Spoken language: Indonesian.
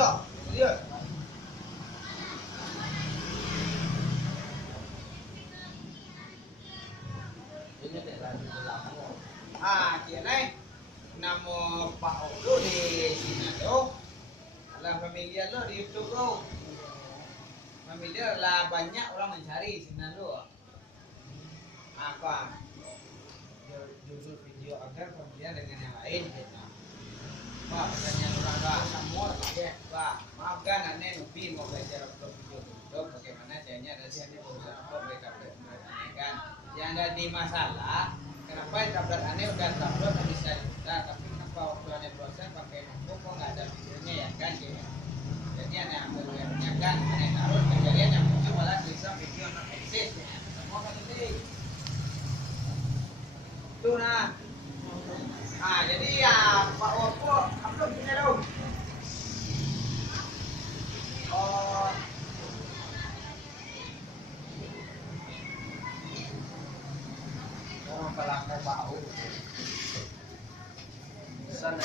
video. Video. Dia naik nama Pak Odo di Sinado, lah familiar lo di YouTube lo. Familiar lah banyak orang mencari Sinado. Apa? Judul video agar familiar dengan yang lain. Gitu. Pak, pertanyaan orang tua semua ya. Pak, maafkan aneh Nubi mau belajar upload video YouTube. Bagaimana caranya? Nanti aneh bisa upload backup kan? Yang ada masalah. Kenapa tablet aneh udah upload bisa dibuka, tapi kenapa waktu aneh proses pakai notebook kok nggak ada videonya ya kan? Jadi aneh ambil webnya kan, aneh taruh kejadian yang muncul malah bisa video non eksis ya. Semua kan ini. Tuh nah. Jadi ya Pak Oppo upload punya dong. Oh. Orang pelaku bau. Sana